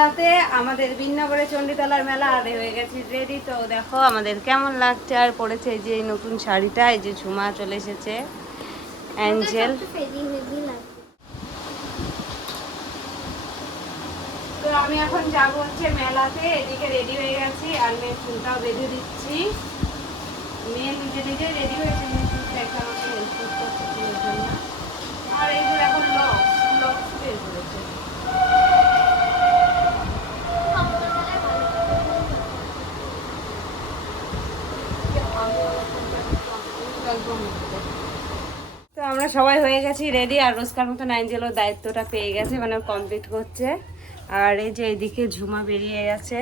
রাতে আমাদের বিন্নগরে চণ্ডীতলার মেলা হয়ে গেছে রেডি। তো দেখো আমাদের কেমন লাগছে। আর পড়েছে এই যে নতুন শাড়িটা, এই যে ঝুমা চলে এসেছে, অ্যাঞ্জেল। তো আমি এখন যাবো হচ্ছে মেলাতে, এদিকে রেডি হয়ে গেছি আর মেয়ের চুলটাও বেঁধে দিচ্ছি। মেয়ে নিজে নিজে রেডি হয়েছে, মেয়ের চুলটা একটু আমাকে হেল্প করতে চুলের জন্য। আর এইগুলো এখন লক্স বের করেছে। তো আমরা সবাই হয়ে গেছি রেডি। আর রোজকার মতো অ্যাঞ্জেলও দায়িত্বটা পেয়ে গেছে, মানে কমপ্লিট করছে। আর এই যে এইদিকে ঝুমা বেরিয়ে গেছে।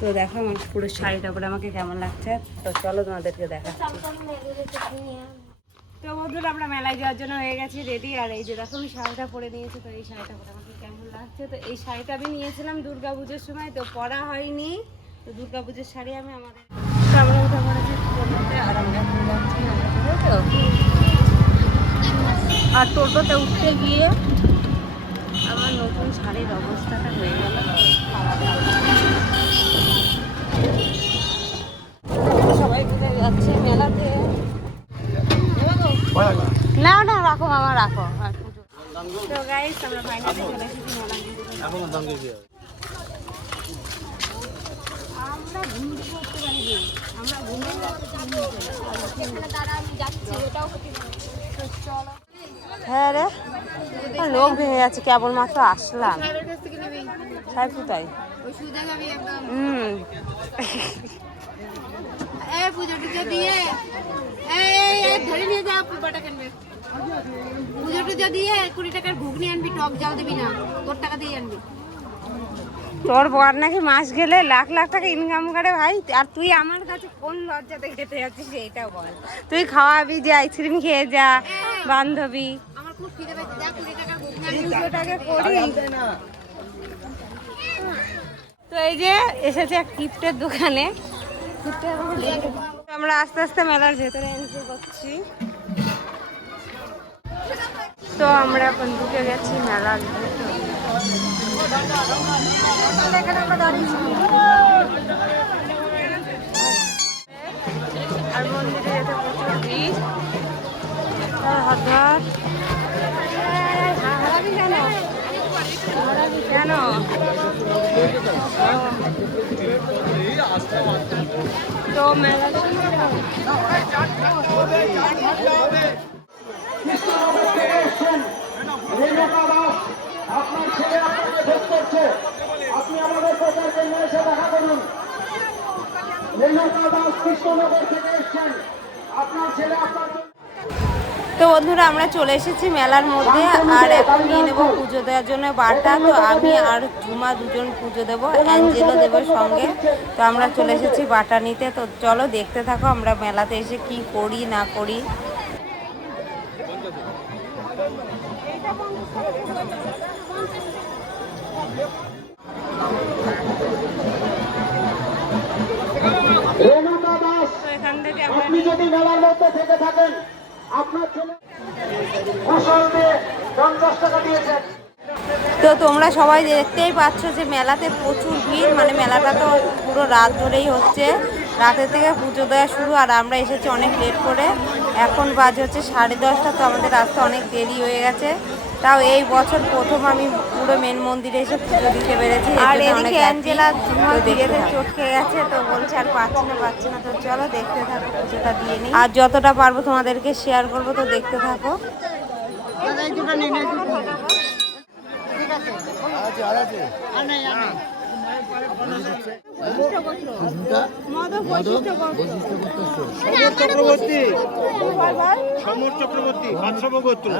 তো দেখো আমার পুরো শাড়িটা পরে আমাকে কেমন লাগছে। তো চলো তোমাদেরকে দেখাচ্ছি। তো বন্ধুরা আমরা মেলায় যাওয়ার জন্য হয়ে গেছি রেডি। আর এই যে দেখো আমি শাড়িটা পরে নিয়েছি। তো এই শাড়িটা পরে আমাকে কেমন লাগছে। তো এই শাড়িটা আমি নিয়েছিলাম দুর্গাপুজোর সময়, তো পরা হয়নি। তো দুর্গাপুজোর শাড়ি আমি আমাদের আমরা উঠে পড়েছি আর আমরা এখন যাচ্ছি আর টোটোতে উঠতে গিয়ে আমার নতুন শাড়ির অবস্থাটা হয়ে গেল। সবাই কোথায় যাচ্ছে মেলাতে। না না রাখো মামা রাখো। তো গাইস আমরা ফাইনালি চলে এসেছি মেলা। আমরা ঘুরতে করতে পারি, আমরা ঘুরে হ্যাঁ রে লোক ভেঙে যাচ্ছে, কেবলমাত্র আসলাম। সাহেব কোথায়? পুজো টুজো দিয়ে ধরে নিয়ে যা, পুজোটা কিনবে। পুজো টুজো দিয়ে 20 টাকার ঘুগনি আনবি, টক যাও দিবি না, তোর টাকা দিয়ে আনবি। তোর বর নাকি মাস গেলে লাখ লাখ টাকা ইনকাম করে ভাই। আর তুই আমার কাছে কোন লজ্জাতে খেতে যাচ্ছিস এইটাও বল। তুই খাওয়াবি যে আইসক্রিম খেয়ে যা বান্ধবী। আমার খুব খিদে পেয়েছে, যা 20 টাকার ঘুগনি আনবি, পুজোটাকে করি। তো এই যে এসেছে এক গিফটের দোকানে। আমরা আস্তে আস্তে মেলার ভেতরে এন্ট্রি করছি। তো আমরা এখন ঢুকে গেছি মেলার ভেতরে। আর মন্দিরে যেতে প্রচুর ভিড়। হাজার কেন তো মেলা আপনার ছেলে আপনাকে ভোট করছে, আপনি আমাদের প্রচার কেন্দ্রে এসে দেখা করুন। রেণুকা দাস কৃষ্ণনগর থেকে এসছেন, আপনার ছেলে আপনার। তো বন্ধুরা আমরা চলে এসেছি মেলার মধ্যে। আর এখন নিয়ে নেবো পুজো দেওয়ার জন্য বাটা। তো আমি আর ঝুমা দুজন পুজো দেবো, অ্যাঞ্জেলও দেবো সঙ্গে। তো আমরা চলে এসেছি বাটা নিতে। তো চলো দেখতে থাকো আমরা মেলাতে এসে কি করি না করি। রেণুকা দাস, আপনি যদি মেলার মধ্যে থেকে থাকেন, আপনার ছেলে ফসল দিয়ে 50 টাকা দিয়েছেন। তো তোমরা সবাই দেখতেই পাচ্ছ যে মেলাতে প্রচুর ভিড়, মানে মেলাটা তো পুরো রাত ধরেই হচ্ছে। রাতের থেকে পুজো দেওয়া শুরু। আর আমরা এসেছি অনেক লেট করে, এখন বাজে হচ্ছে 10:30। তো আমাদের রাস্তা অনেক দেরি হয়ে গেছে। তাও এই বছর প্রথম আমি পুরো মেন মন্দিরে এসে পুজো দিতে পেরেছি। আর এদিকে অ্যাঞ্জেলা ধীরে চোট খেয়ে গেছে, তো বলছে আর পাচ্ছি না। তো চলো দেখতে থাকো, পুজোটা দিয়ে নিই। আর যতটা পারবো তোমাদেরকে শেয়ার করবো, তো দেখতে থাকো। সমর চক্রবর্তী গোত্র।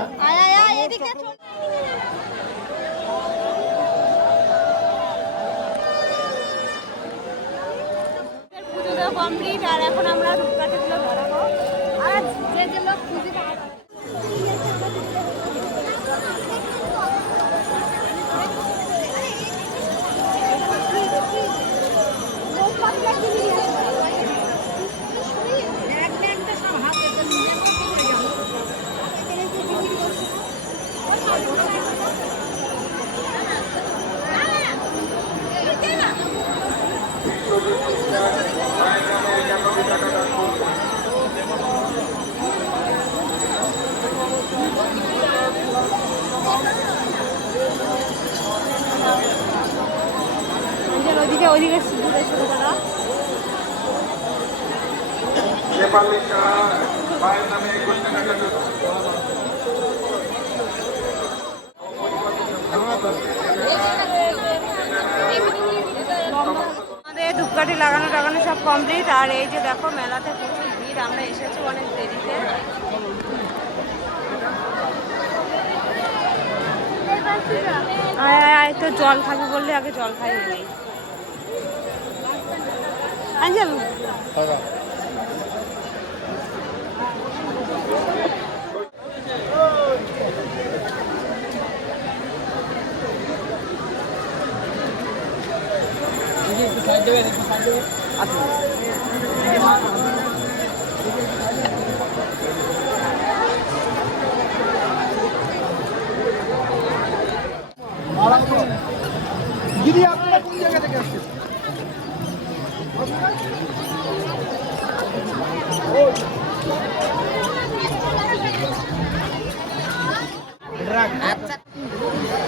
পুজো কমপ্লিট। আর এখন আমরা ধূপকাঠিগুলো ধরাবো। আর যে লোক খুঁজে যে ওইদিকে দূরে শুরু করা। আমাদের ধূপকাঠি লাগানো টাগানো সব কমপ্লিট। আর এই যে দেখো মেলাতে প্রচুর ভিড়, আমরা এসেছি অনেক দেরিতে। আয় আয় আয়, তো জল খাবি বললে আগে জল খাই নেই। আঞ্জল দিদি আপনারা কোন জায়গা থেকে আসছেন?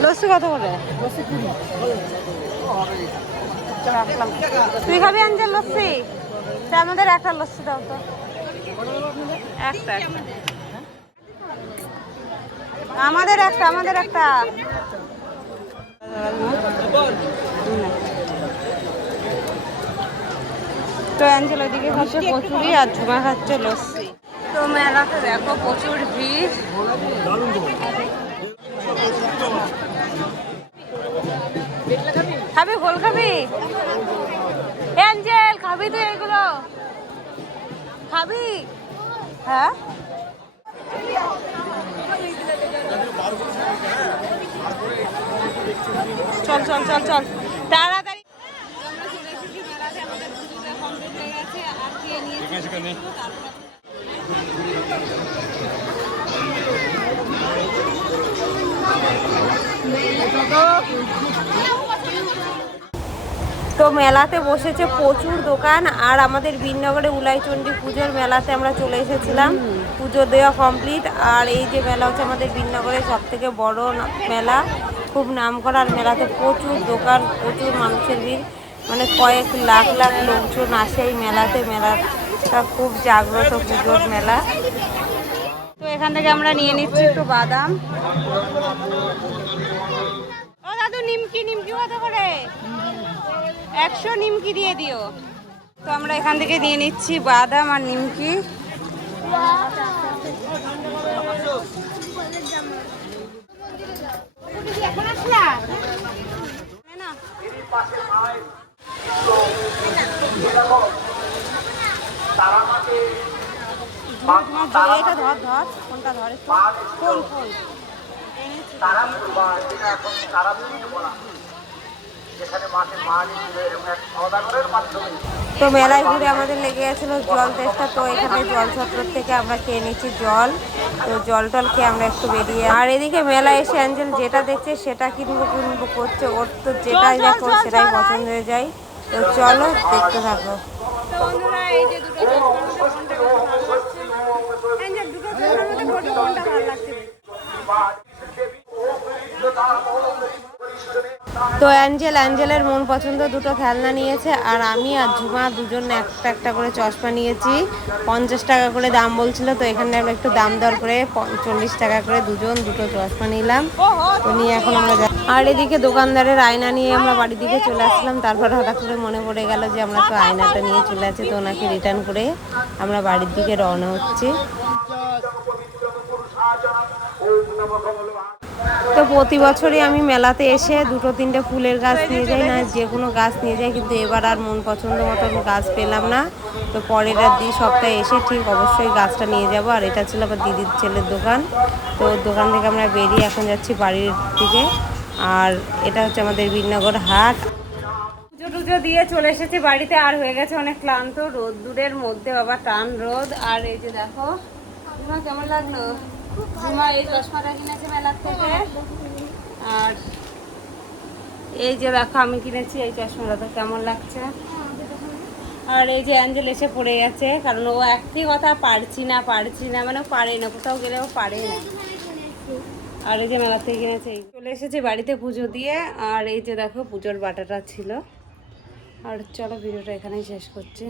লস্যি কত করে? রাখলাম। তুই খাবি আঞ্জল লস্যি? তা আমাদের একটা লস্যি দাও তো। একটা আমাদের একটা তো অ্যাঞ্জেল ওইদিকে খাচ্ছে কচুরি আর ঝুমা খাচ্ছে লস্যি। তো মেলাতে দেখো প্রচুর ভিড়। খাবি গোল খাবি? অ্যাঞ্জেল খাবি তুই এগুলো? খাবি? হ্যাঁ চল চল চল চল তাড়াতাড়ি। তো মেলাতে বসেছে প্রচুর দোকান। আর আমাদের বীরনগরে উলাইচণ্ডী পুজোর মেলাতে আমরা চলে এসেছিলাম, পুজো দেওয়া কমপ্লিট। আর এই যে মেলা হচ্ছে আমাদের বীরনগরের সব থেকে বড় মেলা, খুব নাম করা। আর মেলাতে প্রচুর দোকান, প্রচুর মানুষের ভিড়, মানে কয়েক লাখ লাখ লোকজন আসে এই মেলাতে। মেলাটা খুব জাগ্রত পুজোর মেলা। তো এখান থেকে আমরা নিয়ে নিচ্ছি একটু বাদাম। ও দাদু নিমকি কত করে? 100 নিমকি দিয়ে দিও। তো আমরা এখান থেকে নিয়ে নিচ্ছি বাদাম আর নিমকি। এটা ধর ধর, কোনটা ধরে? কোন কোন? তো মেলায় ঘুরে আমাদের লেগে গেছিলো জল তেষ্টা। তো এখানে জল ছত্র থেকে আমরা খেয়ে নিচ্ছি জল। তো জল টল খেয়ে আমরা একটু বেরিয়ে। আর এদিকে মেলা এসে অ্যাঞ্জেল যেটা দেখছে সেটা কিনবো করছে। ওর তো যেটাই দেখো সেটাই পছন্দ হয়ে যায়। তো চলো দেখতে থাকো। তো অ্যাঞ্জেলের মন পছন্দ দুটো খেলনা নিয়েছে। আর আমি আর ঝুমা দুজন একটা একটা করে চশমা নিয়েছি। 50 টাকা করে দাম বলছিল। তো এখানে আমরা একটু দাম দর করে 40 টাকা করে দুজন দুটো চশমা নিলাম। তো নিয়ে এখন আমরা আর এদিকে দোকানদারের আয়না নিয়ে আমরা বাড়ির দিকে চলে আসলাম। তারপর হঠাৎ করে মনে পড়ে গেল যে আমরা তো আয়নাটা নিয়ে চলে আসি। তো ওনাকে রিটার্ন করে আমরা বাড়ির দিকে রওনা হচ্ছি। তো প্রতি বছরই আমি মেলাতে এসে দুটো তিনটে ফুলের গাছ নিয়ে যাই, না যে কোনো গাছ নিয়ে যাই। কিন্তু এবার আর মন পছন্দ মতন গাছ পেলাম না। তো পরের সপ্তাহে এসে ঠিক অবশ্যই গাছটা নিয়ে যাব। আর এটা ছিল আবার দিদির ছেলের দোকান। তো দোকান থেকে আমরা বেরিয়ে এখন যাচ্ছি বাড়ির দিকে। আর এটা হচ্ছে আমাদের বীরনগর হাট। পুজো দিয়ে চলে এসেছি বাড়িতে। আর হয়ে গেছে অনেক ক্লান্ত, রোদ্দুরের মধ্যে বাবা টান রোদ। আর এই যে দেখো তোমার কেমন লাগলো? ঝুমা এই চশমাটা কিনেছে মেলার থেকে। আর এই যে দেখো আমি কিনেছি এই চশমাটা, তো কেমন লাগছে? আর এই যে অ্যাঞ্জেল এসে পড়ে গেছে, কারণ ও একটি কথা পারছি না মানে পারে না, কোথাও গেলেও পারে না। আর এই যে মেলার থেকে কিনেছে। চলে এসেছি বাড়িতে পুজো দিয়ে। আর এই যে দেখো পুজোর বাটাটা ছিল। আর চলো ভিডিওটা এখানেই শেষ করছি।